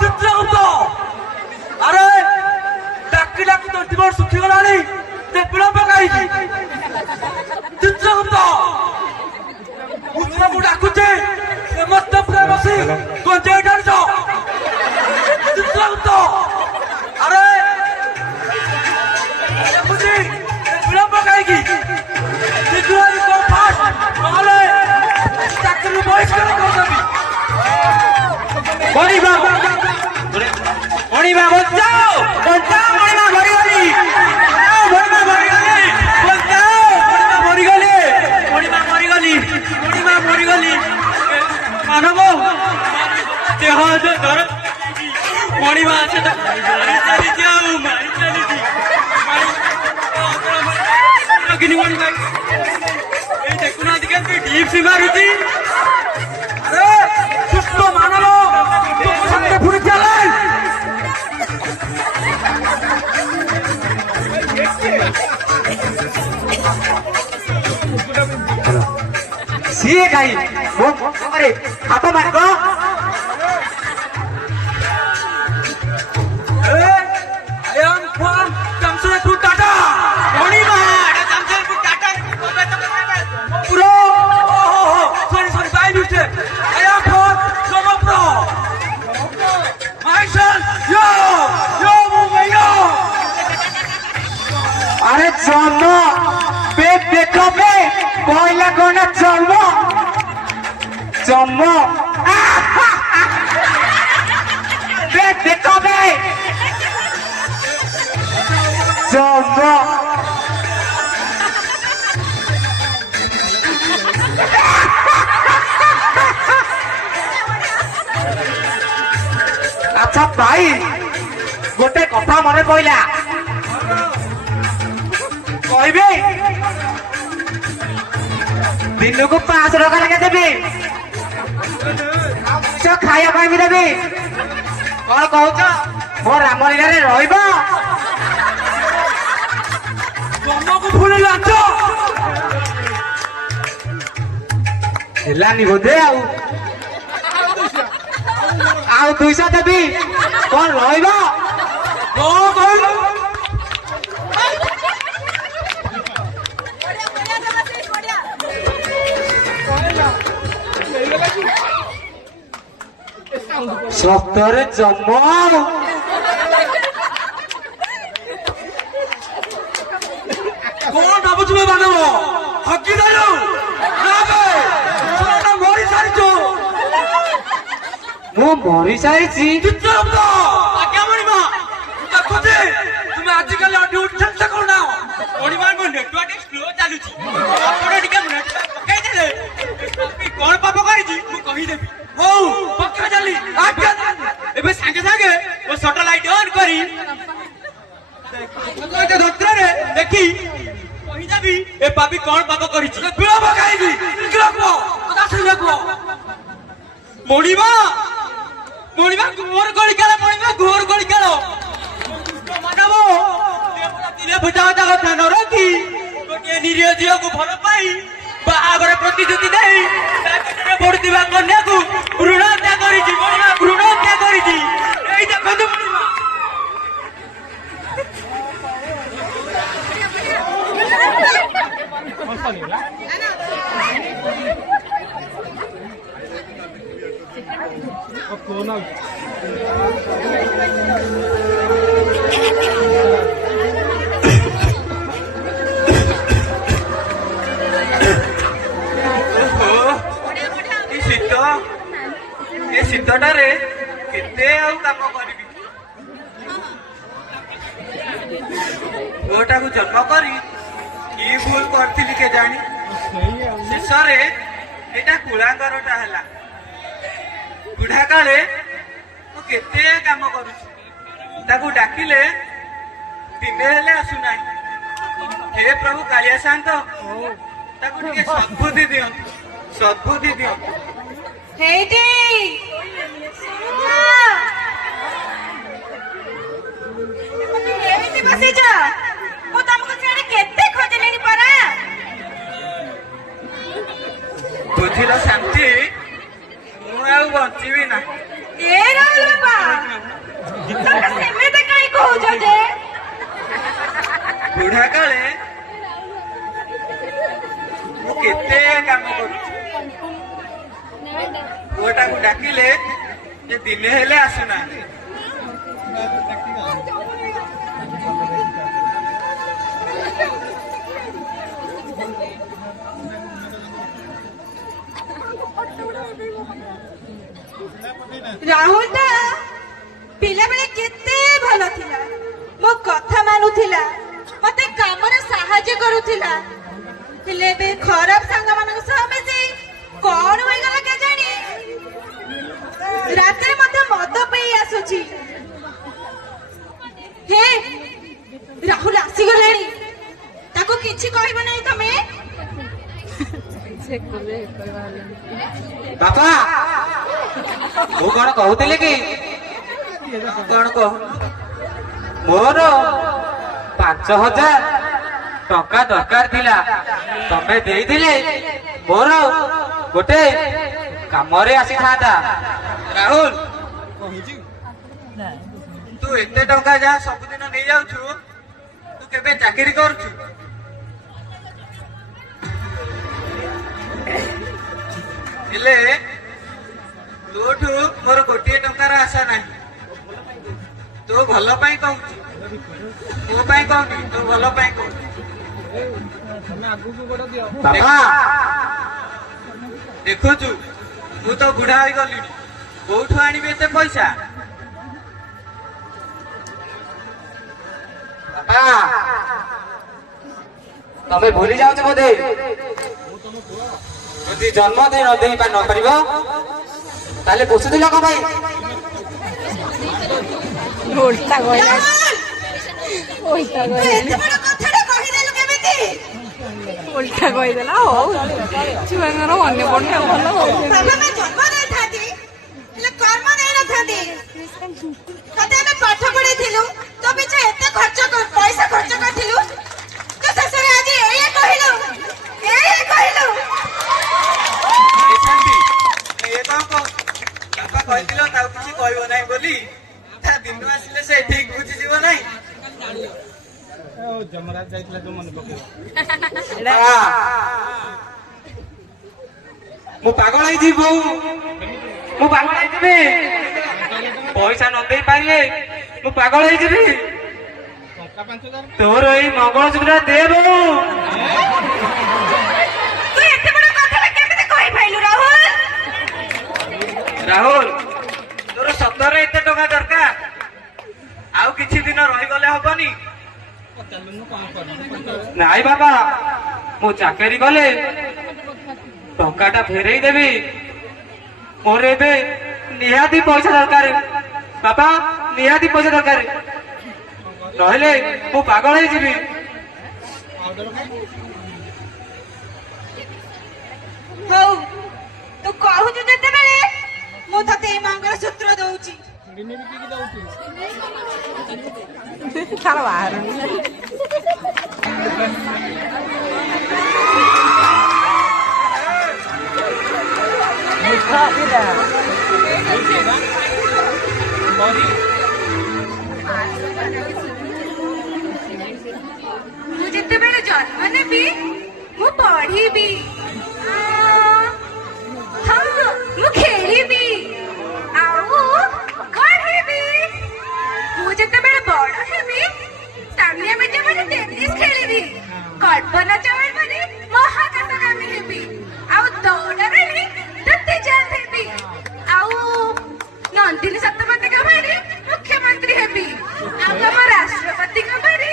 ଚିତ୍ରଗୁପ୍ତ ଆରେ ଡାକି ଡାକି ତଣ୍ଟି ମୋର ଶୁଖିଗଲାଣି ବିଳମ୍ବ କାହିଁକି? ଚିତ୍ରଗୁପ୍ତ ପୁତ୍ରକୁ ଡାକୁଛି ସମସ୍ତ ପୁରା ବସି ଗଞ୍ଜେଇ ଟାଣିଛ। ଚିତ୍ରଗୁପ୍ତ ଆରେ ଦେଖୁଛି ବିଳମ୍ବ କାହିଁକି? ନହେଲେ ଚାକିରି ବହିଷ୍କାର କରୁଛନ୍ତି। ମଣିମା ମଣିମା ବଞ୍ଚାଅ ବଞ୍ଚାଅ ମଣିମା ମରିଗଲି ମଣିମା ମରିଗଲି ବଞ୍ଚାଅ ମଣିମା ମରିଗଲି ମଣିମା ମରିଗଲି ମଣିମା ମରିଗଲି ମାନବ ଦେହ ଧର ମଣିମା ସେ ମାରି ଚାଲିଛି ଆଉ ମାରି ଚାଲିଛି ମଣିମା এই দেখুনাহাନ୍ତି କେମିତି ଡିପ୍ସ ମାରୁଛି। ସୁସ୍ଥ ମାନବ ସାଙ୍ଗରେ ପୁଣି ଚାଲେ। ସିଏ କାହିଁ ମୋ ହାତ ମାରିବ। अरे जन्म पे देखो पे पहला कोना जन्म जन्म पे देखो पे जन्म अच्छा भाई गोटे कथा मन पड़ा कहबे दिन को 500 टका लगे देवी खाया भी देवी कौन कौच मो रामलीला तुमको पुणी लाच हेलानी बोधे आउ 200 देवी कौन रहिबा सप्तरे जन्म कौन भावुच मानव हकी मरी सारी मरी सारी देखुचे तुम्हें आजिकल उठे कौन नेटवर्क स्लो चलुची कौन पाप कहीदेवी हो पक्का चली एबे सांगे सांगे वो सैटेलाइट ऑन करी धत्र रे देखी कहीदेवी ए पापी कौन पाप करिछि विलंब काहेगी देखो दासी देखो मणिमा मणिमा घोर गली काल मणिमा घोर गली काल मानव दिले भुजा କଥା ନ ରଖି ଗୋଟିଏ ନିରୀହ ଝିଅକୁ ଭଲ ପାଇ ବାହାଘର ପ୍ରତିଶ୍ରୁତି ଦେଇ ତାପରେ ପଡୁଥିବା କନ୍ୟାକୁ ଭ୍ରୂଣ ହତ୍ୟା କରିଛି ମଣିମା ଭ୍ରୂଣ ହତ୍ୟା କରିଛି ଏଇ ଦେଖନ୍ତୁ ଶୀତଟାରେ କେତେ ଆଉ କାମ କରିବି ପୁଅଟାକୁ ଜନ୍ମ କରି କି ଭୁଲ କରିଥିଲି କେଜାଣି ଶେଷରେ ଏଇଟା କୁଳାଙ୍ଗରଟା ହେଲା ବୁଢା କାଳେ ମୁଁ କେତେ କାମ କରୁଛି ତାକୁ ଡାକିଲେ ଦିନେ ହେଲେ ଆସୁନାହିଁ हे प्रभु कालिया शांत ताको ଟିକେ ସଦ୍ବୁଦ୍ଧି ଦିଅନ୍ତୁ ସଦ୍ବୁଦ୍ଧି ଦିଅନ୍ତୁ ହେଇଟି ଏମିତି ବସିଛ ମୁଁ ତମକୁ ଛାଡ଼ି କେତେ ଖୋଜିଲିଣି ପରା ବୁଝିଲ ଶାନ୍ତି, ମୁଁ ଆଉ ବଞ୍ଚିବି ନା। ଏ ରାହୁଲ ବାପା ତମେ ସେମିତି କାଇଁ କହୁଛ ଯେ? ବୁଢା କାଳେ ମୁଁ କେତେ କାମ କରୁଛି, ପୁଅଟାକୁ ଡାକିଲେ ଯେ ଦିନେ ହେଲେ ଆସୁନାହାନ୍ତି। ରାହୁଲ ଟା ପିଲାବେଳେ କେତେ ଭଲ ଥିଲା, ମୋ କଥା ମାନୁଥିଲା, ମତେ କାମରେ ସାହାଯ୍ୟ କରୁଥିଲା। ହେଲେ ଏବେ ଖରାପ ସାଙ୍ଗ ମାନଙ୍କ ସହ ମିଶି କଣ ହୋଇଗଲା କେଜାଣି? ରାତିରେ ମଧ୍ୟ ମଦ ପିଇ ଆସୁଛି। ହେ ରାହୁଲ ଆସିଗଲାଣି, ତାକୁ କିଛି କହିବ ନାହିଁ ତମେ? ବାପା ମୁଁ କଣ କହୁଥିଲି କି କଣ କହ? ମୋର 5,000 ଟଙ୍କା ଦରକାର ଥିଲା, ତମେ ଦେଇଥିଲେ ମୋର ଗୋଟେ କାମରେ ଆସିଥାନ୍ତା। ରାହୁଲ, ତୁ ଏତେ ଟଙ୍କା ଯାହା ସବୁଦିନ ନେଇଯାଉଛୁ, ତୁ କେବେ ଚାକିରି କରୁଛୁ? ହେଲେ ତୋଠୁ ମୋର ଗୋଟିଏ ଟଙ୍କାର ଆଶା ନାହିଁ। ତୁ ଭଲ ପାଇଁ କହୁଛୁ, ମୋ ପାଇଁ କହୁନି, ତୁ ଭଲ ପାଇଁ କହୁଛୁ। ବାପା ଦେଖୁଛୁ ମୁଁ ତ ବୁଢା ହେଇଗଲିଣି, କୋଉଠୁ ଆଣିବି ଏତେ ପଇସା? ବାପା ତମେ ଭୁଲି ଯାଉଛ ବୋଧେ, ଯଦି ଜନ୍ମଦିନ ଦେଇ ନପାରିବ ତାହେଲେ ପୋଷୁଥିଲ କଣ ପାଇଁ? ଓଲଟା କହିଲା ଓଲଟା ତୁ କହିଲା ଏତେ ବଡ କଥାଟା କହିଦେଲୁ କେମିତି? ଓଲଟା କହିଦେଲା। ହଉ ଛୁଆଙ୍କର ମନେ ପଡୁନି ଭଲ ହଉଛି। ବାବା ମା ଜନ୍ମ ଦେଇଥାନ୍ତି, ହେଲେ କର୍ମ ଦେଇନଥାନ୍ତି। ତତେ ଆମେ ପାଠ ପଢେଇଥିଲୁ, ତୋ ପିଛା ଏତେ ପଇସା ଖର୍ଚ୍ଚ କରିଥିଲୁ, ତୁ ଶେଷରେ ଆଜି ଏଇଆ କହିଲୁ, ଏଇଆ କହିଲୁ। ଏ ଶାନ୍ତି, ଏ କଣ କହୁଛୁ? ବାପା କହିଥିଲ ତାକୁ କିଛି କହିବ ନାହିଁ ବୋଲି, ତା ଦିନ ଆସିଲେ ସେ ଠିକ ବୁଝିଯିବ ନାହିଁ। ଯମରାଜ ଯାଇଥିଲା ଯୋଉ ମନେ ପକେଇବ। ମୁଁ ପାଗଳ ହେଇଯିବି ବୋଉ, ମୁଁ ପାଗଳ ହେଇଯିବି। ପଇସା ନ ଦେଇ ପାରିଲେ ମୁଁ ପାଗଳ ହେଇଯିବି। ଟଙ୍କା 5,000 ତୋର ଏଇ ମଙ୍ଗଳସୂତ୍ର ଦେ ବୋଉ। ତୁ ଏତେ ବଡ କଥାଟା କେମିତି କହିପାରିଲୁ ରାହୁଲ? ରାହୁଲ, ତୋର ସତରେ ଏତେ ଟଙ୍କା ଦରକାର? ଆଉ କିଛି ଦିନ ରହିଗଲେ ହବନି? ପଚାରିଲୁନୁ କଣ କରିବୁ? ନାଇଁ ବାବା, ମୁଁ ଚାକିରି କଲେ ଟଙ୍କାଟା ଫେରେଇ ଦେବି। ମୋର ଏବେ ନିହାତି ପଇସା ଦରକାର ବାପା, ନିହାତି ପଇସା ଦରକାର, ନହେଲେ ମୁଁ ପାଗଳ ହେଇଯିବି। ହଉ ତୁ କହୁଛୁ ଯେତେବେଳେ ମୁଁ ତତେ ଏଇ ମଙ୍ଗଳସୂତ୍ର ଦଉଛି। ତାର ବାହାରୁନି। ମୁଁ ଯେତେବେଳେ ଜନ୍ମ ନେବି ମୁଁ ପଢିବି, ହଁ ମୁଁ ଖେଳିବି ଆଉ ପଢିବି। ମୁଁ ଯେତେବେଳେ ବଡ ହେବି ସାନିଆ ମିର୍ଜା ମାନେ ଟେନିସ୍ ଖେଳିବି, କଳ୍ପନା ଚାୱଲା ମାନେ ମହାକାଶଗାମୀ ହେବି, ଆଉ ଦୌଡ଼ରେ ତତେ ଜାଲ ହେବି, ଆଉ ନନ୍ଦିନୀ ଶତପଥୀଙ୍କ ଭଳି ମୁଖ୍ୟମନ୍ତ୍ରୀ ହେବି, ଆଉ ଆମ ରାଷ୍ଟ୍ରପତିଙ୍କ ଭଳି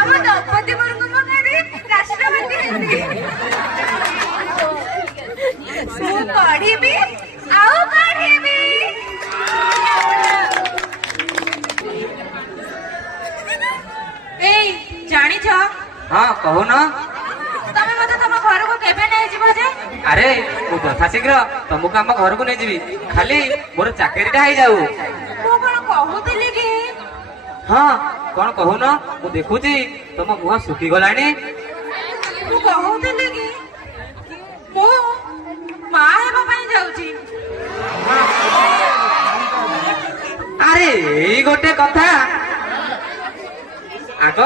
ଆମ ଦ୍ରୌପଦୀ ମୁର୍ମୁଙ୍କ ଭଳି ରାଷ୍ଟ୍ରପତି ହେବି। ମୁଁ ପଢିବି ଆଉ ପଢିବି। ଏଇ ଜାଣିଛ, ହଁ କହୁନ। ତମେ ମତେ ତମ ଘରକୁ କେବେ ନେଇଯିବ ଯେ? ଆରେ ମୁଁ ଯଥା ଶୀଘ୍ର ତମକୁ ଆମ ଘରକୁ ନେଇଯିବି, ଖାଲି ମୋର ଚାକିରିଟା ହେଇଯାଉ। ମୁଁ କଣ କହୁଥିଲି କି, ହଁ କଣ କହୁନ, ମୁଁ ଦେଖୁଛି ତମ ମୁହଁ ଶୁଖିଗଲାଣି। ମୁଁ କହୁଥିଲି କି ଯାଉଛି। ଆରେ ଏଇ ଗୋଟେ କଥା, ଆଗ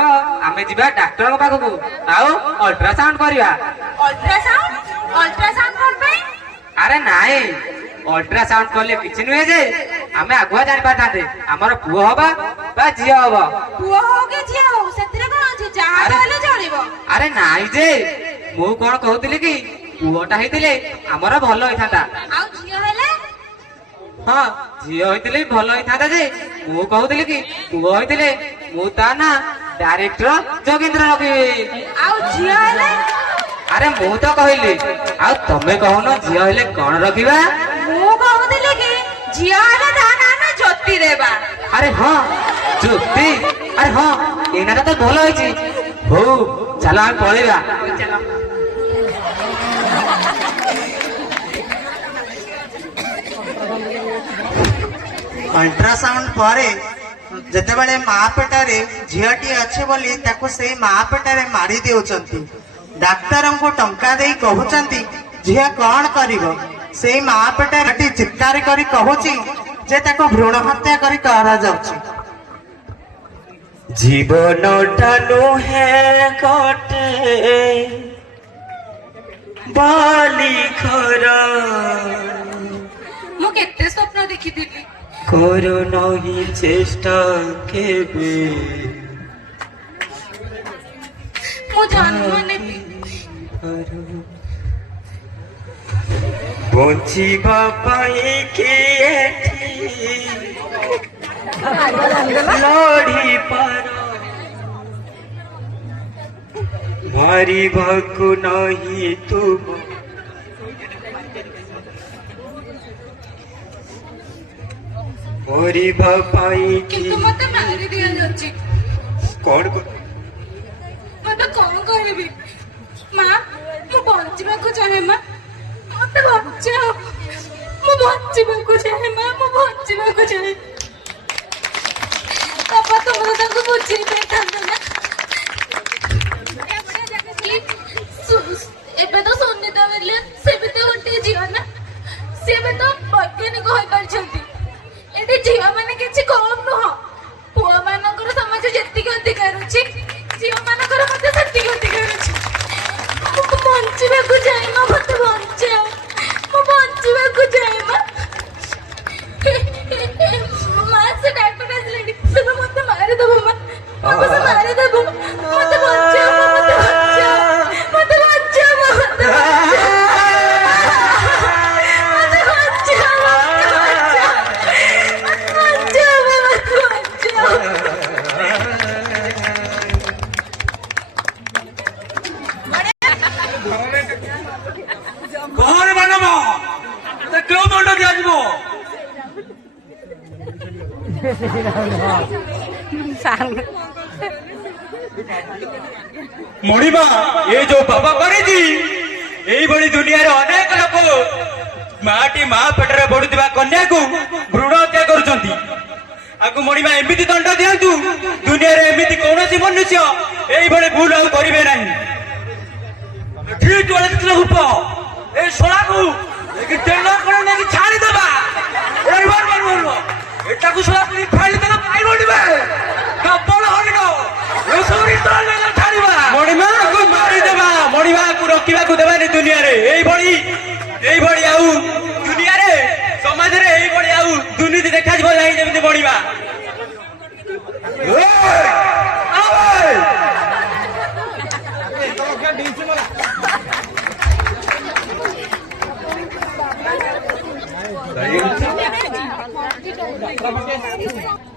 ଆମେ ଯିବା ଡାକ୍ତରଙ୍କ ପାଖକୁ ଆଉ ଅଲ୍ଟ୍ରାସାଉଣ୍ଡ କରିବା। ଅଲ୍ଟ୍ରାସାଉଣ୍ଡ? ଅଲ୍ଟ୍ରାସାଉଣ୍ଡ କଣ ପାଇଁ? ଆରେ ନାଇଁ, ଅଲ୍ଟ୍ରାସାଉଣ୍ଡ କଲେ କିଛି ନୁହେଁ ଯେ ଆମେ ଆଗୁଆ ଜାଣିପାରିଥାନ୍ତେ ଆମର ପୁଅ ହବା ବା ଝିଅ ହବ। ପୁଅ ହଉ କି ଝିଅ ହଉ ସେଥିରେ କଣ ଅଛି, ଯାହା ହେଲେ ଚଳିବ। ଆରେ ନାଇଁ ଯେ, ମୁଁ କଣ କହୁଥିଲି କି ପୁଅଟା ହେଇଥିଲେ ଆମର ଭଲ ହେଇଥାନ୍ତା। ଆଉ ଝିଅ ହେଲେ? ହଁ, ଝିଅ ହେଇଥିଲେ ଭଲ ହେଇଥାନ୍ତା ଯେ ମୁଁ କହୁଥିଲି କି ପୁଅ ହେଇଥିଲେ ମୁଁ ତା ନା ଡାଇରେକ୍ଟର ଯୋଗେନ୍ଦ୍ର ରଖିବି। ଆଉ ଝିଅ ହେଲେ? ଆରେ ମୁଁ ତ କହିଲି, ଆଉ ତମେ କହୁନ ଝିଅ ହେଲେ କଣ ରଖିବା? ମୁଁ କହୁଥିଲି କି ଝିଅ ହେଲେ ତା ନା ଆମେ ଜ୍ୟୋତି ଦେବା। ଆରେ ହଁ, ଜ୍ୟୋତି। ଆରେ ହଁ, ଏଇ ନାଟା ତ ଭଲ ହେଇଛି। ହଉ ଚାଲ ଆମେ ପଳେଇବା। ଅଲ୍ଟ୍ରାସାଉଣ୍ଡ ପରେ ଯେତେବେଳେ ମା ପେଟରେ ଝିଅଟି ଅଛି ବୋଲି ତାକୁ ସେଇ ମା ପେଟରେ ମାରି ଦେଉଛନ୍ତି। ଡାକ୍ତରଙ୍କୁ ଟଙ୍କା ଦେଇ କହୁଛନ୍ତି ଝିଅ କଣ କରିବ? ସେଇ ମା ପେଟରେ ଚିତ୍କାର କରି କହୁଛି ଯେ ତାକୁ ଭ୍ରୂଣ ହତ୍ୟା କରି କରାଯାଉଛି। ଜୀବନଟା ନୁହେଁ କଟେ ବାଲି ଖରା, ମୁଁ କେତେ ସ୍ୱପ୍ନ ଦେଖିଥିଲି। କର ନାହିଁ ଚେଷ୍ଟା କେବେ, ମୁଁ ଜନ୍ମ ନେବି। ବଞ୍ଚିବା ପାଇଁ କି ଏଠି ଲଢ଼ି ପାର, ମାରିବାକୁ ନାହିଁ ତୁମ ମରିବା ପାଇଁ କି କିନ୍ତୁ ମତେ ମାରି ଦିଆଯାଉଛି। କଣ ମତେ କଣ କରିବି? ମା, ମୁଁ ବଞ୍ଚିବାକୁ ଚାହେଁ। ମା, ମତେ ବଞ୍ଚାଅ। ମୁଁ ବଞ୍ଚିବାକୁ ଚାହେଁ। ମା, ମୁଁ ବଞ୍ଚିବାକୁ ଚାହେଁ। ବାପା, ତମର ତାଙ୍କୁ ବୁଝେଇ ଦେଇଥାନ୍ତ ନା। ଏବେ ତ ସୁନିତା ୱିଲିୟମ୍ସ, ସେ ବି ତ ଗୋଟିଏ ଝିଅ ନା। ସେ ବି ତ ବୈଜ୍ଞାନିକ ହୋଇପାରିଛନ୍ତି। ଏଠି ଝିଅ ମାନେ କିଛି କମ ନୁହଁ। ପୁଅ ମାନଙ୍କର ସମାଜ ଯେତିକି ଅଧିକାର ଅଛି, ଝିଅ ମାନଙ୍କର ମଧ୍ୟ ସେତିକି ଅଧିକାର ଅଛି। ମୁଁ ବଞ୍ଚିବାକୁ ଚାହେଁ। ମା, ମତେ ବଞ୍ଚାଅ। ମୁଁ ବଞ୍ଚିବାକୁ ଚାହେଁ। ମା, ସେ ଡାକ୍ତର ଆସିଲେଣି, ସେ ମତେ ମାରିଦେବ। ମା, ମତେ ସେ ମାରିଦେବ। ମତେ ବଞ୍ଚାଅ। ମତେ ବଞ୍ଚାଅ। ମତେ ବଞ୍ଚାଅ। ମତେ କଣ ମାନବ କେଉଁ ଦଣ୍ଡ ଦିଆଯିବ? ମଣିମା, ଏ ଯୋଉ ପାପ କରିଛି, ଏଇଭଳି ଦୁନିଆରେ ଅନେକ ଲୋକ ମାଟି ମା ପେଟରେ ବଢୁଥିବା କନ୍ୟାକୁ ଭ୍ରୂଣ ହତ୍ୟା କରୁଛନ୍ତି। ଆକୁ ମଣିମା ଏମିତି ଦଣ୍ଡ ଦିଅନ୍ତୁ, ଦୁନିଆରେ ଏମିତି କୌଣସି ମନୁଷ୍ୟ ଏଇଭଳି ଭୁଲ ଆଉ କରିବେ ନାହିଁ। ଠିକ ବେଳେ ରୂପ এই শোলাকু নেকি তেল করে নেকি ছাড়ি দেবা এবার বলবো এটাকু শোলা করে ফাইল দেবা পাইব দিবে কেবল হরিণ এসরি তল নেকি ছাড়িবা মণিমাକୁ ମାରିଦେବା, ମଣିମାକୁ ରଖିବାକୁ ଦେବାନି ଦୁନିଆରେ। ଏଇଭଳି ଆଉ ଦୁନିଆରେ ସମାଜରେ ଏଇଭଳି ଆଉ ଦୁର୍ନୀତି ଦେଖାଯିବ ନାହିଁ ଯେମିତି ମଣିମା। ଡାକ୍ତର